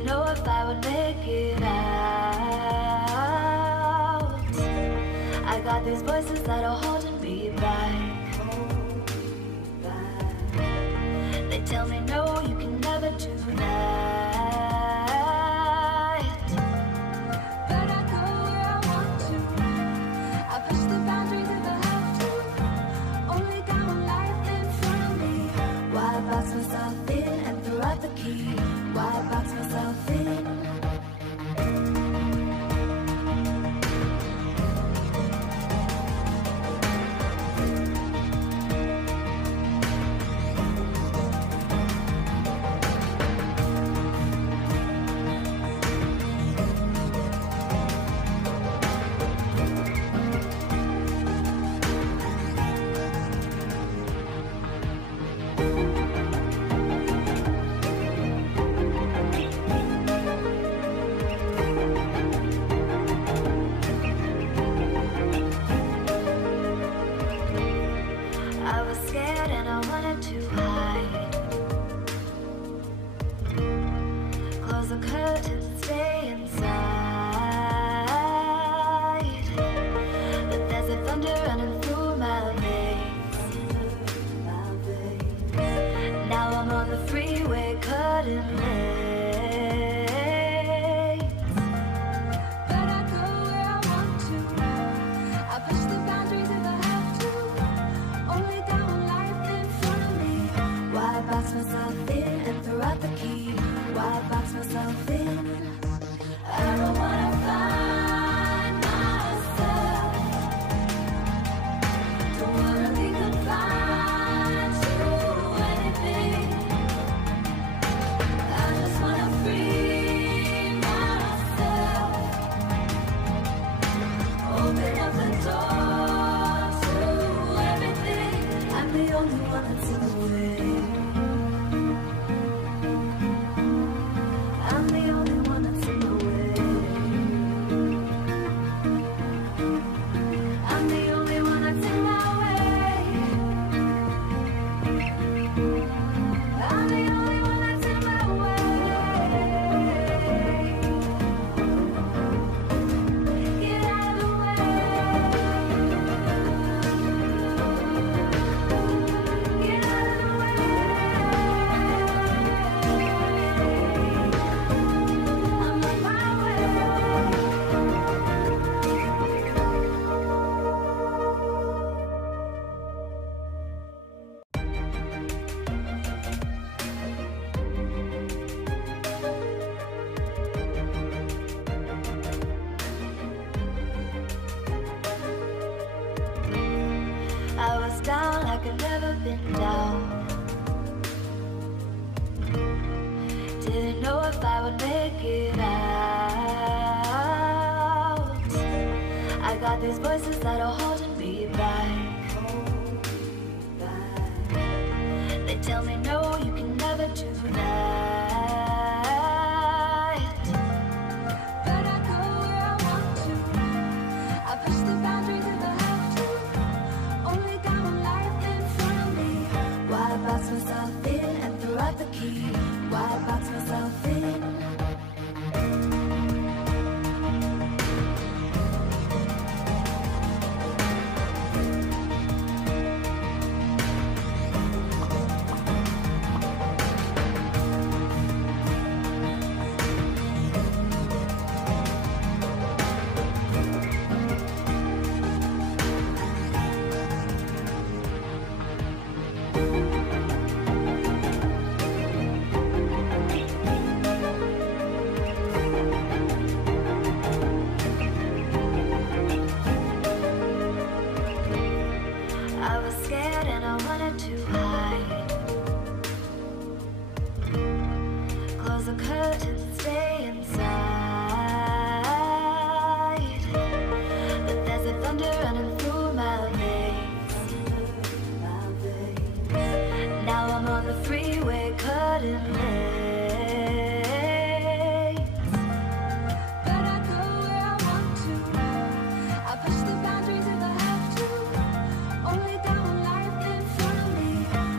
Didn't know if I would make it out. I got these voices that are holding me back. They tell me no, you can never do that. But I go where I want to. I push the boundaries if I have to. Only got one life in front of me. Why box myself in and throw out the key? Why box myself in?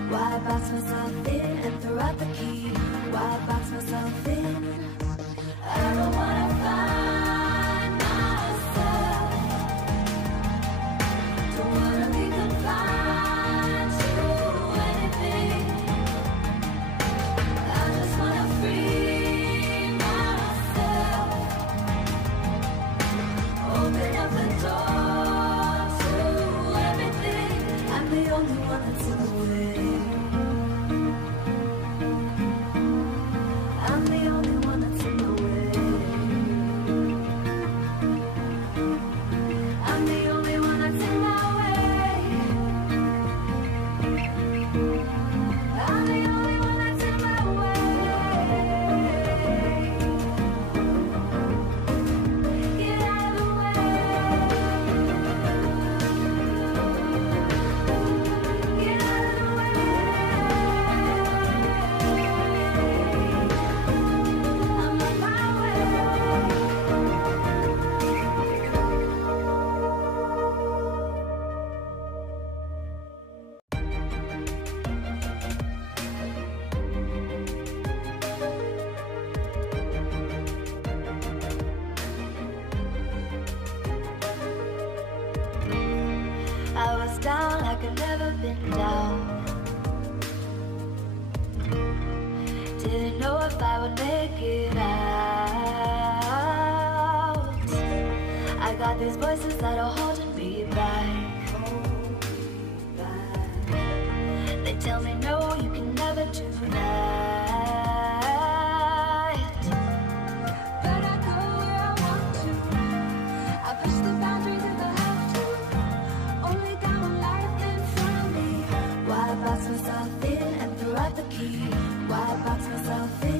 Why box myself in and throw out the key? Why box myself in? Didn't know if I would make it out. I got these voices that are holding me back. They tell me no, you can never do that. But I go where I want to. I push the boundaries if I have to. Only got one life in front of me. Why box myself in and throw out the key? Why box myself in?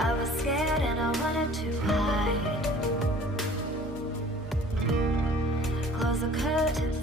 I was scared and I wanted to hide. Close the curtains